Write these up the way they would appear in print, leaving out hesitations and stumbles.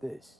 this?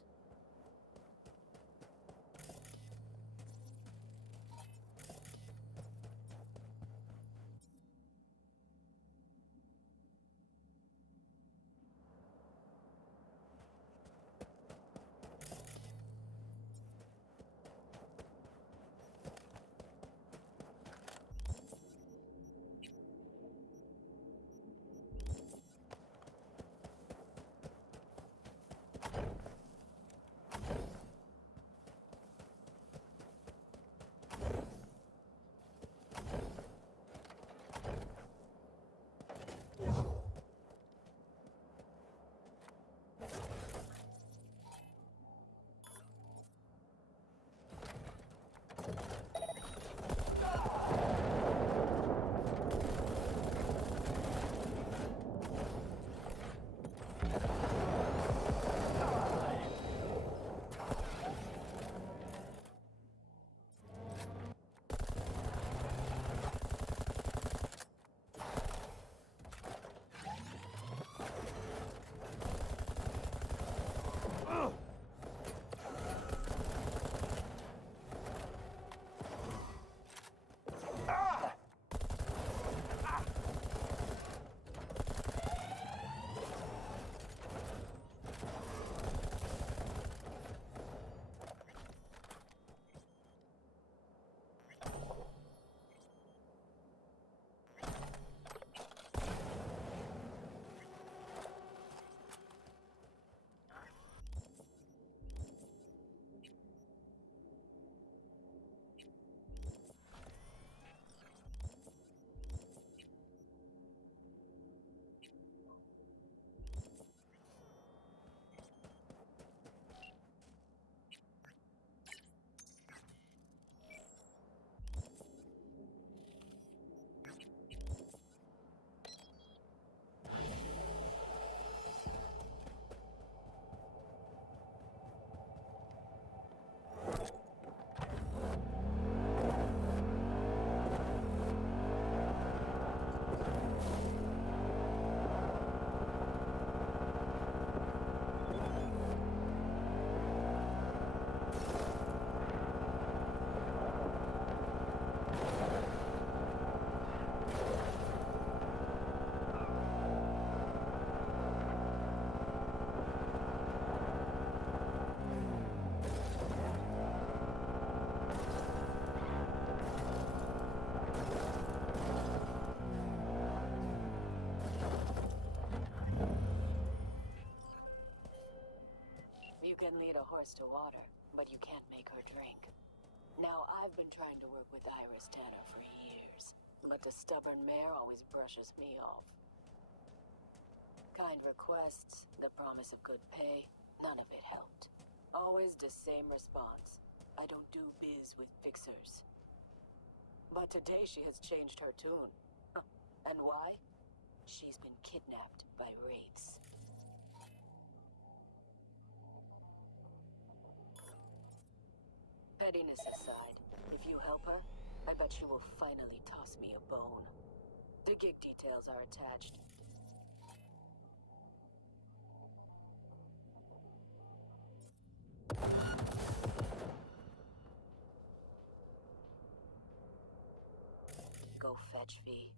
You can lead a horse to water, but you can't make her drink. Now, I've been trying to work with Iris Tanner for years, but the stubborn mare always brushes me off. Kind requests, the promise of good pay, none of it helped. Always the same response. I don't do biz with fixers. But today she has changed her tune. And why? She's been kidnapped by wraiths. Pettiness aside, if you help her, I bet she will finally toss me a bone. The gig details are attached. Go fetch V.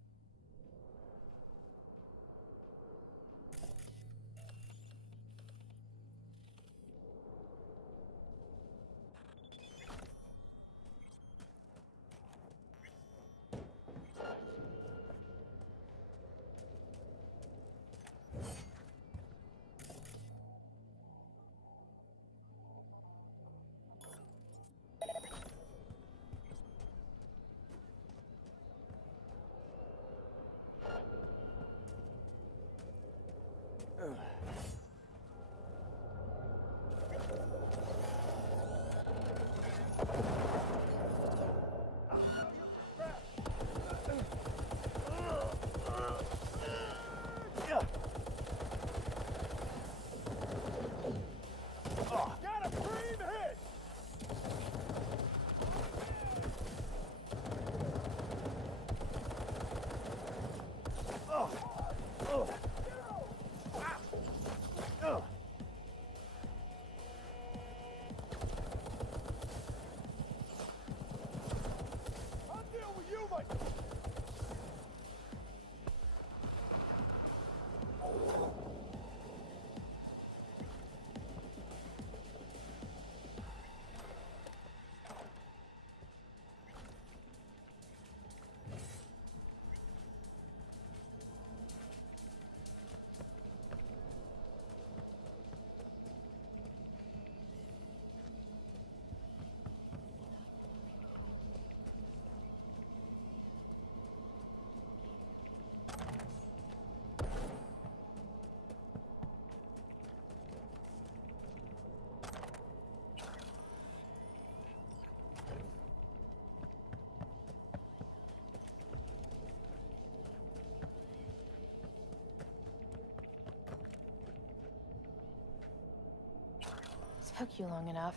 Took you long enough.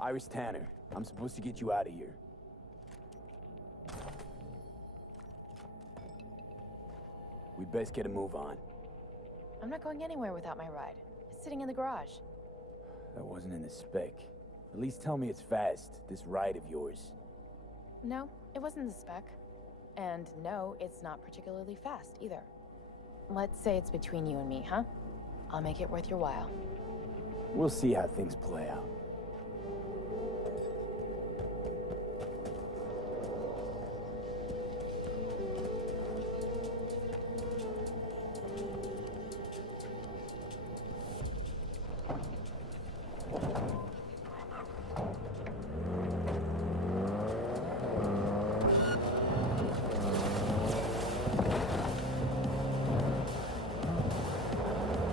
Iris Tanner, I'm supposed to get you out of here. We best get a move on. I'm not going anywhere without my ride. It's sitting in the garage. That wasn't in the spec. At least tell me it's fast, this ride of yours. No, it wasn't the spec. And no, it's not particularly fast either. Let's say it's between you and me, huh? I'll make it worth your while. We'll see how things play out.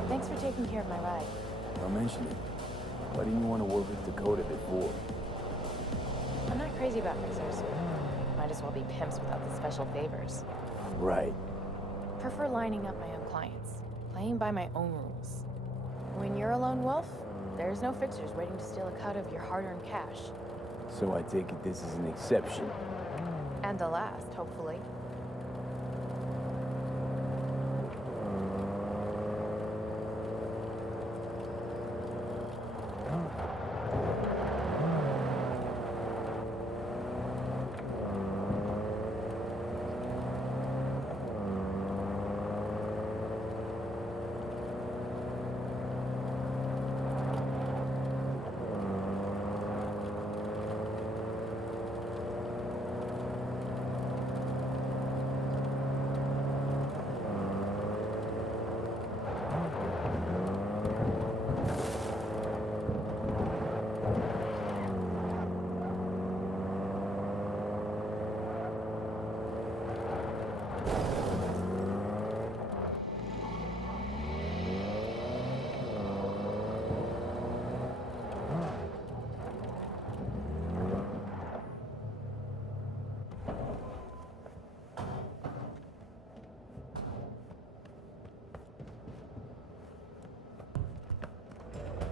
Thanks for taking care of my ride. Don't mention it. Why didn't you want to work with Dakota before? I'm not crazy about fixers. Might as well be pimps without the special favors. Right. Prefer lining up my own clients. Playing by my own rules. When you're a lone wolf, there's no fixers waiting to steal a cut of your hard-earned cash. So I take it this is an exception. And the last, hopefully.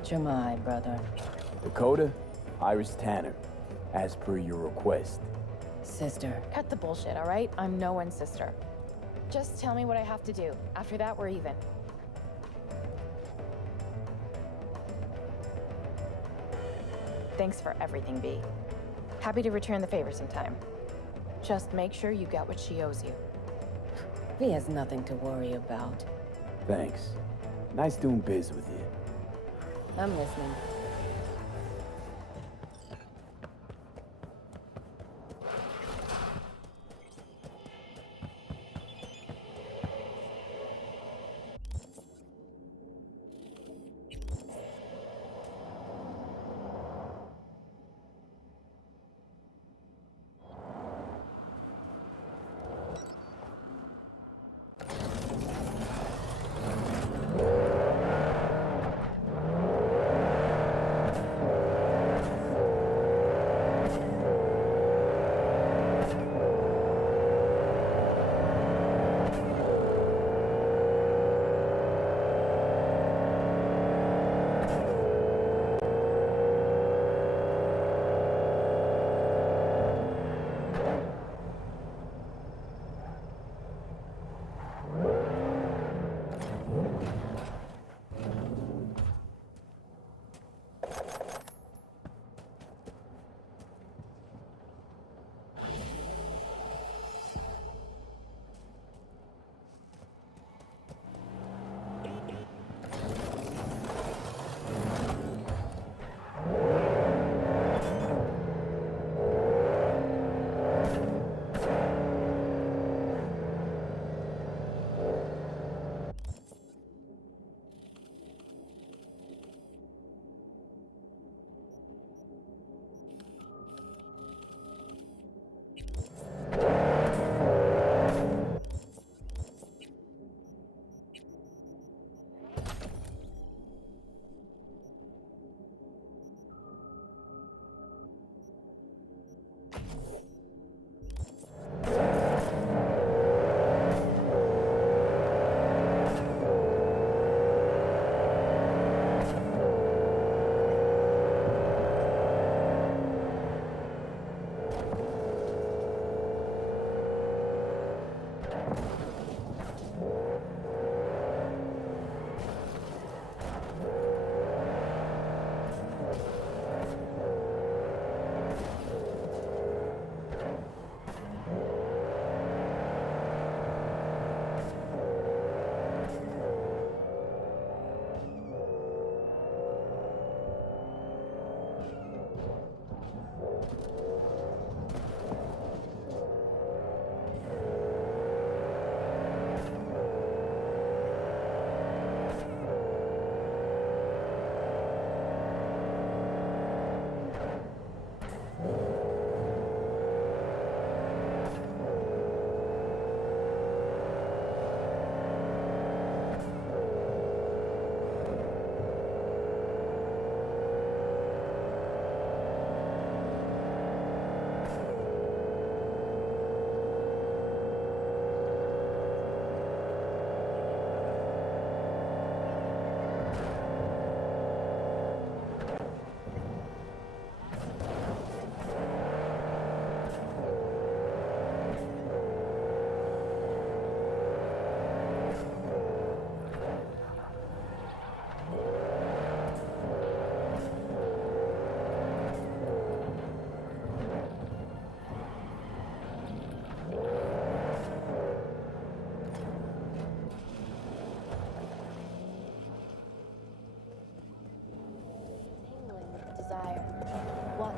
Jemai, brother. Dakota, Iris Tanner, as per your request. Sister. Cut the bullshit, all right? I'm no one's sister. Just tell me what I have to do. After that, we're even. Thanks for everything, B. Happy to return the favor sometime. Just make sure you get what she owes you. V has nothing to worry about. Thanks. Nice doing biz with you. I'm listening.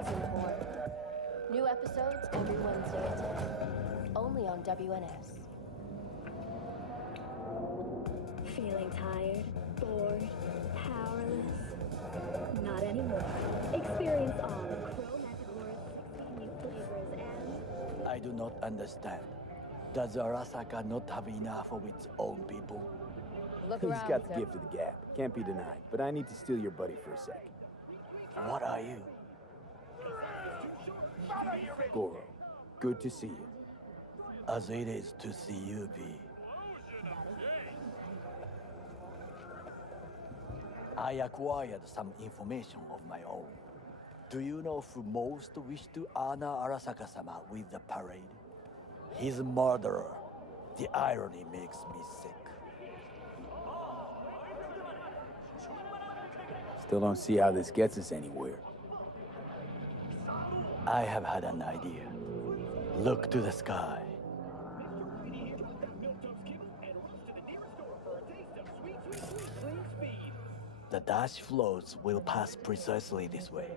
Season 4. New episodes every Wednesday at 10. Only on WNS. Feeling tired, bored, powerless? Not anymore. Experience all the Crow-Matagor's 16 new flavors and... I do not understand. Does Arasaka not have enough of its own people? Look He's around, got the sir. gift of the gab. Can't be denied. But I need to steal your buddy for a sec. What are you? Goro, good to see you. As it is to see you be. I acquired some information of my own. Do you know who most wished to honor Arasaka-sama with the parade? His murderer. The irony makes me sick. Still don't see how this gets us anywhere. I have had an idea. Look to the sky. The dash floats will pass precisely this way.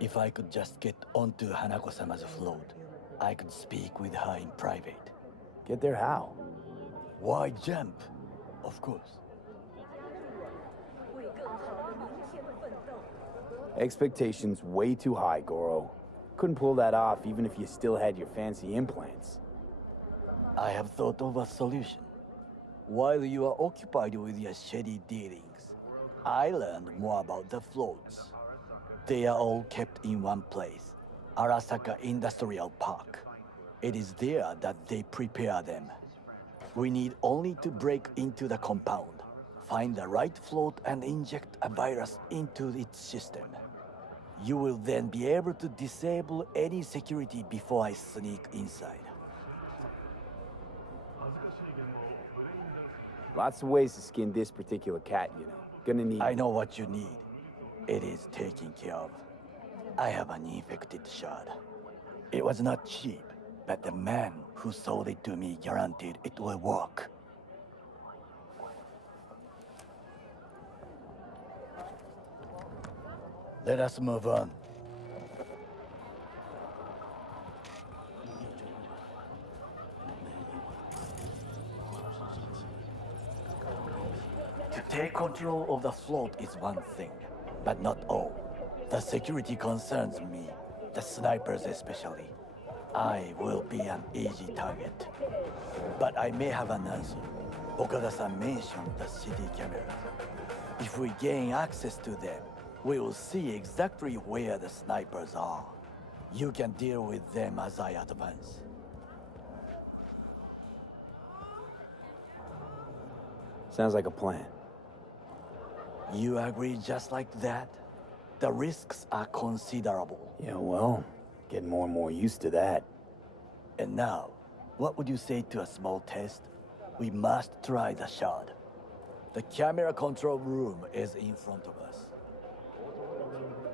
If I could just get onto Hanako-sama's float, I could speak with her in private. Get there how? Why jump? Of course. Expectations way too high, Goro. Couldn't pull that off even if you still had your fancy implants. I have thought of a solution. While you are occupied with your shady dealings, I learned more about the floats. They are all kept in one place, Arasaka Industrial Park. It is there that they prepare them. We need only to break into the compound, find the right float and inject a virus into its system. You will then be able to disable any security before I sneak inside. Lots of ways to skin this particular cat, you know. Gonna need... I know what you need. It is taken care of. I have an infected shard. It was not cheap, but the man who sold it to me guaranteed it will work. Let us move on. To take control of the float is one thing, but not all. The security concerns me, the snipers especially. I will be an easy target. But I may have an answer. Okada-san mentioned the city cameras. If we gain access to them, we will see exactly where the snipers are. You can deal with them as I advance. Sounds like a plan. You agree just like that? The risks are considerable. Yeah, well, getting more and more used to that. And now, what would you say to a small test? We must try the shard. The camera control room is in front of us.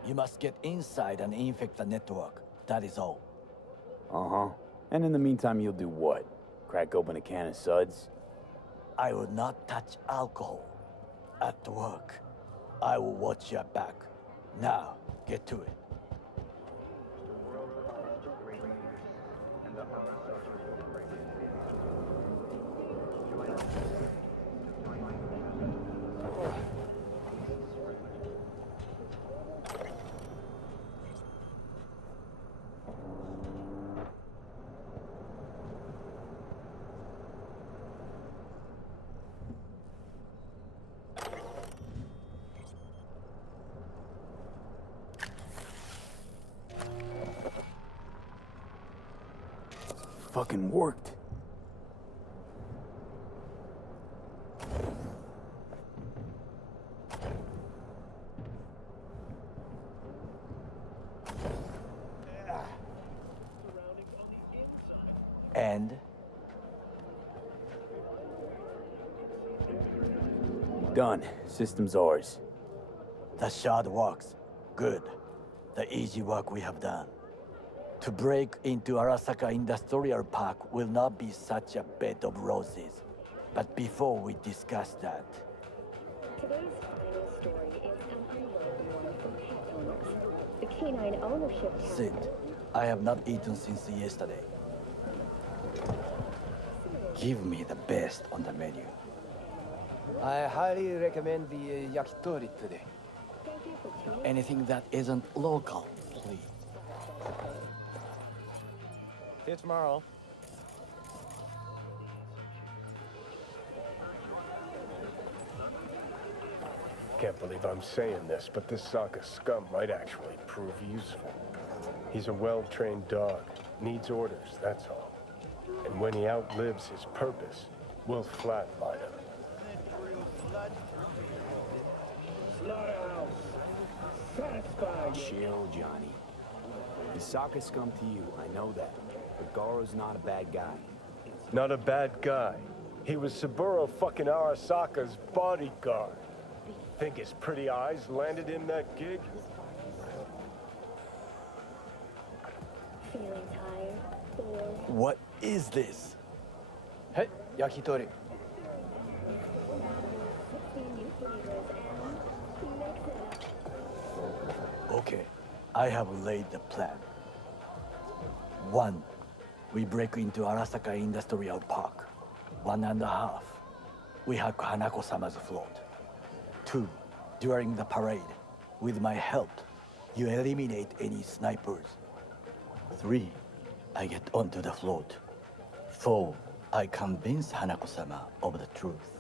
You must get inside and infect the network. That is all. Uh-huh. And in the meantime, you'll do what? Crack open a can of suds? I will not touch alcohol. At work, I will watch your back. Now, get to it. Fucking worked. And Done. System's ours. the shard works. Good. The easy work we have done. To break into Arasaka Industrial Park will not be such a bed of roses. But before we discuss that, Today's final story is something well worn from pet owners. The Canine ownership count. Sit. I have not eaten since yesterday. Give me the best on the menu. I highly recommend the yakitori today. Thank you for tuning Anything that isn't local, please. See you tomorrow. Can't believe I'm saying this, but this Sokka scum might actually prove useful. He's a well-trained dog, needs orders, that's all. And when he outlives his purpose, we'll flatline him. Chill, Johnny. He's Sokka scum to you, I know that. But Goro's not a bad guy. Not a bad guy. He was Saburo fucking Arasaka's bodyguard. Think his pretty eyes landed in that gig? feeling tired, bored. What is this? Hey, yakitori. 16 new flavors and mix it up. Okay, I have laid the plan. 1. We break into Arasaka Industrial Park. 1.5. We hack Hanako-sama's float. 2. During the parade, with my help, you eliminate any snipers. 3. I get onto the float. 4. I convince Hanako-sama of the truth.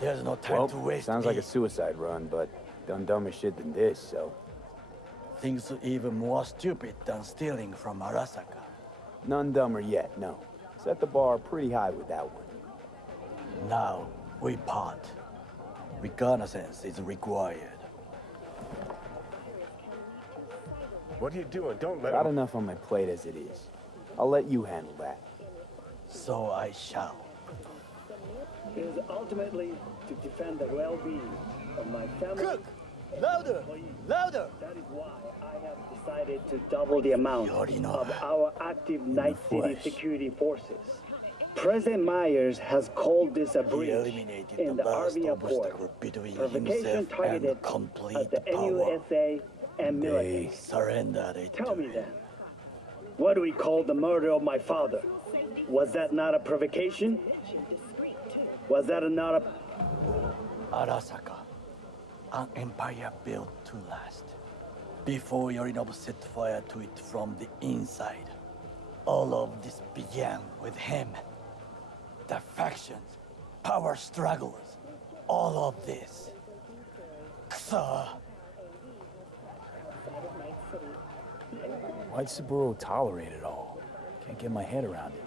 There's no time Well, to waste. sounds like a Pete. suicide run, but done dumber shit than this, so... Things even more stupid than stealing from Arasaka. None dumber yet, no. Set the bar pretty high with that one. Now, we part. Reconnaissance is required. What are you doing? Don't let Got him... enough on my plate as it is. I'll let you handle that. So I shall. Is ultimately to defend the well-being of my family. Cook! Louder! Louder! That is why I have decided to double the amount of our active Night City flesh. security forces. President Myers has called this a He breach eliminated in the the last Army obstacle Accord. between Provocation himself targeted and complete at the power. NUSA and military. They surrendered it Tell to me him. then, what do we call the murder of my father? Was that not a provocation? Was that not a... Arasaka, an empire built to last. Before Yorinobu set fire to it from the inside, all of this began with him. The factions, power struggles, all of this. Ksa. Why'd Saburo tolerate it all? Can't get my head around it.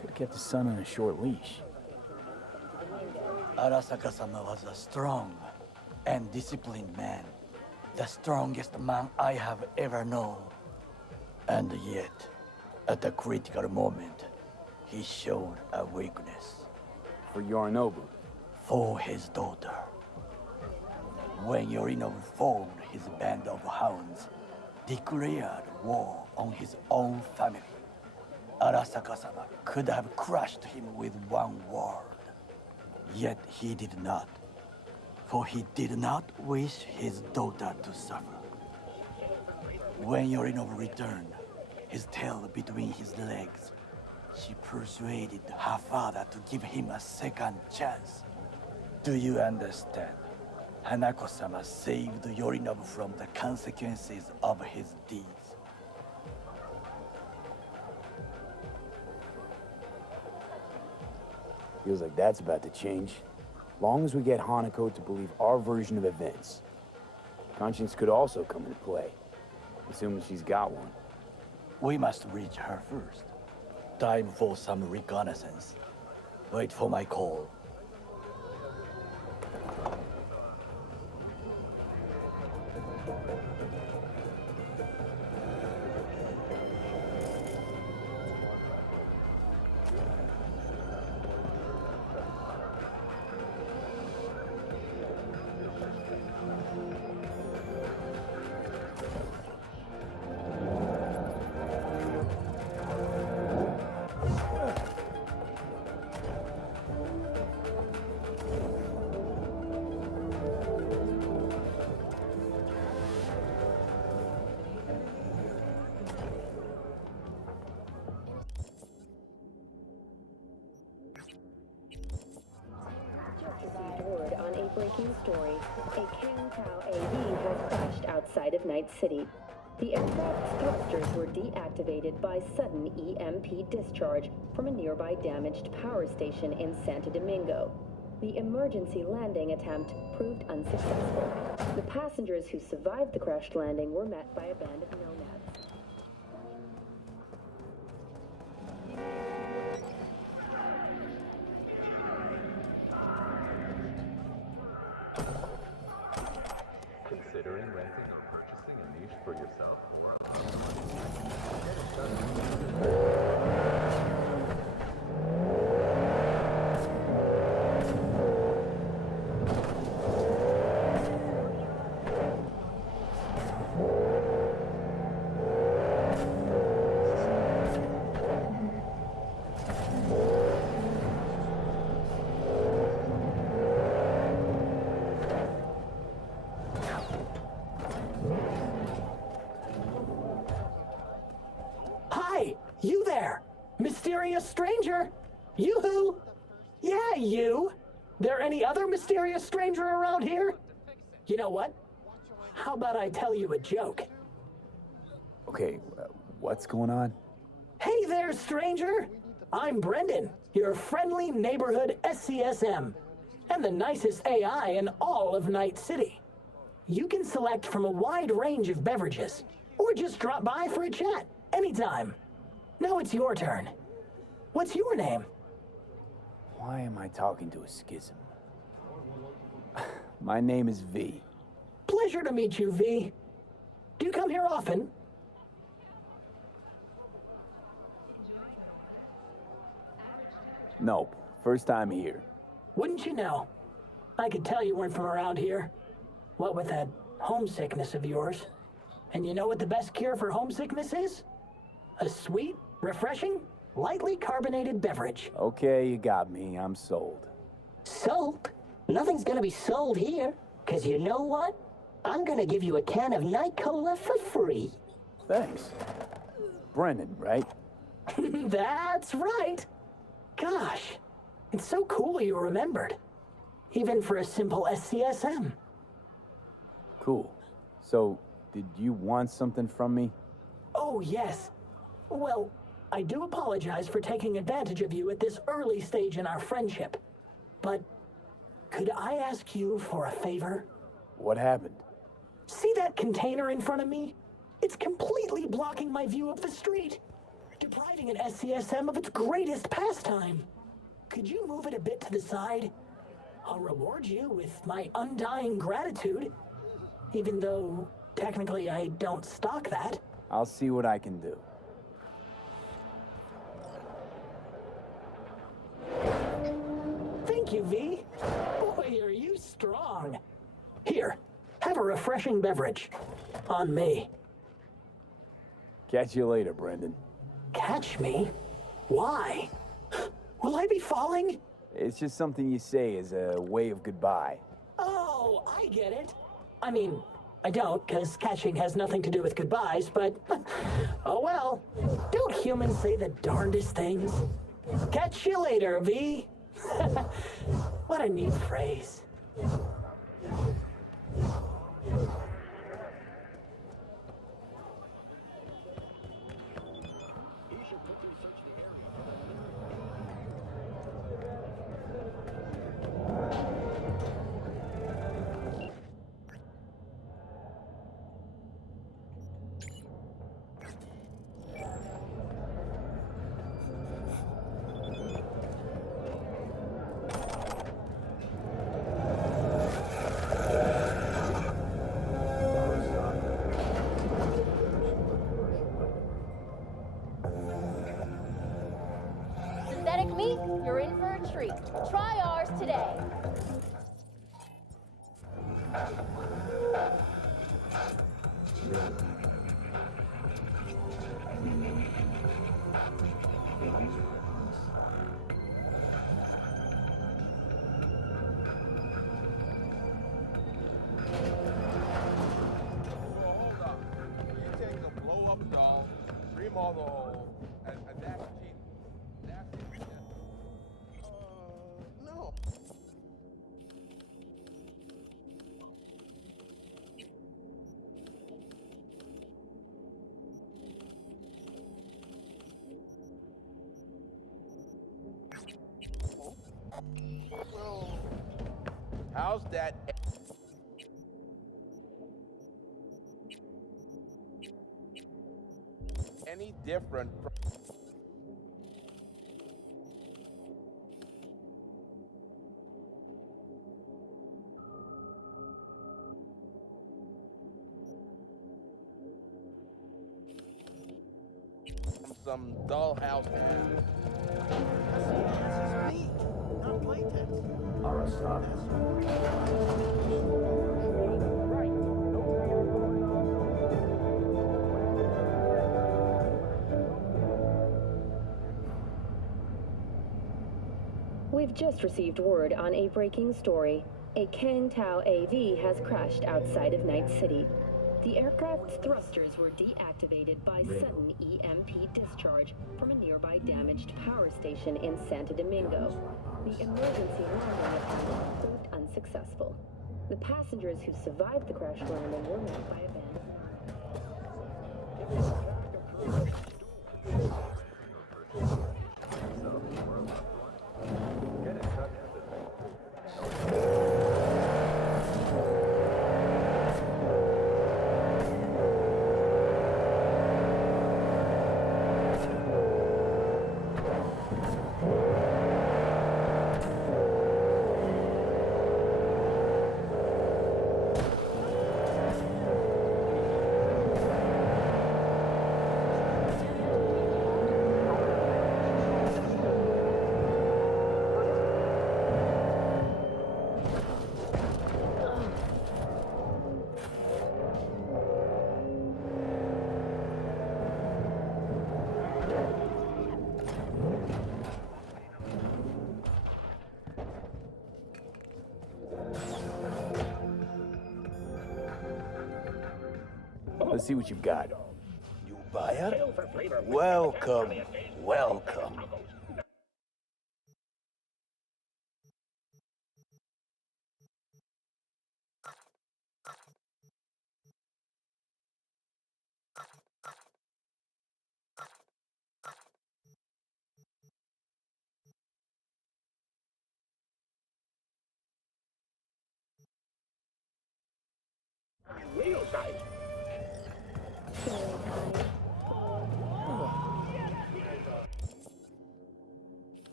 Could've kept his son on a short leash. Arasaka-sama was a strong and disciplined man. The strongest man I have ever known. And yet, at the critical moment, he showed a weakness. For Yorinobu. For his daughter. When Yorinobu formed his band of hounds, declared war on his own family, Arasaka-sama could have crushed him with one word. Yet he did not, for he did not wish his daughter to suffer. When Yorinobu returned, his tail between his legs, she persuaded her father to give him a second chance. Do you understand? Hanako-sama saved Yorinobu from the consequences of his deeds. Feels like that's about to change. Long as we get Hanako to believe our version of events. Conscience could also come into play. Assuming she's got one. We must reach her first. Time for some reconnaissance. Wait for my call. story. A Kang Tao AV has crashed outside of Night City. The aircraft's thrusters were deactivated by sudden EMP discharge from a nearby damaged power station in Santo Domingo. The emergency landing attempt proved unsuccessful. The passengers who survived the crash landing were met by a band of nomads. Considering renting or purchasing a niche for yourself. Hi, you there, mysterious stranger. Yoo-hoo. Yeah, you. There any other mysterious stranger around here? You know what? How about I tell you a joke? Okay, what's going on? Hey there, stranger. I'm Brendan, your friendly neighborhood SCSM, and the nicest AI in all of Night City. You can select from a wide range of beverages, or just drop by for a chat anytime. Now it's your turn. What's your name? Why am I talking to a schism? My name is V. Pleasure to meet you, V. Do you come here often? Nope, first time here. Wouldn't you know? I could tell you weren't from around here. What with that homesickness of yours. And you know what the best cure for homesickness is? A sweet, refreshing, lightly carbonated beverage. Okay, you got me. I'm sold. Sold? Nothing's gonna be sold here. Cause you know what? I'm gonna give you a can of Night Cola for free. Thanks. Brendan, right? That's right. Gosh, it's so cool you remembered. Even for a simple SCSM. Cool. So, did you want something from me? Oh, yes. Well, I do apologize for taking advantage of you at this early stage in our friendship. But could I ask you for a favor? What happened? See that container in front of me? It's completely blocking my view of the street, depriving an SCSM of its greatest pastime. Could you move it a bit to the side? I'll reward you with my undying gratitude, even though technically I don't stock that. I'll see what I can do. Thank you, V. Boy, are you strong. Here, have a refreshing beverage. On me. Catch you later, Brendan. Catch me? Why? Will I be falling? It's just something you say as a way of goodbye. Oh, I get it. I mean, I don't, because catching has nothing to do with goodbyes, but... oh well. Don't humans say the darndest things? Catch you later, V. What a neat phrase. Synthetic meat, you're in for a treat. Try ours today. How's that? Any different from some dollhouse? We've just received word on a breaking story. A Kang Tao AV has crashed outside of Night City. The aircraft's thrusters were deactivated by sudden EMP discharge from a nearby damaged power station in Santo Domingo. The emergency landing attempt proved unsuccessful. The passengers who survived the crash landing were met by a band Let's see what you've got. New buyer? Welcome, welcome.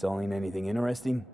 Selling anything interesting?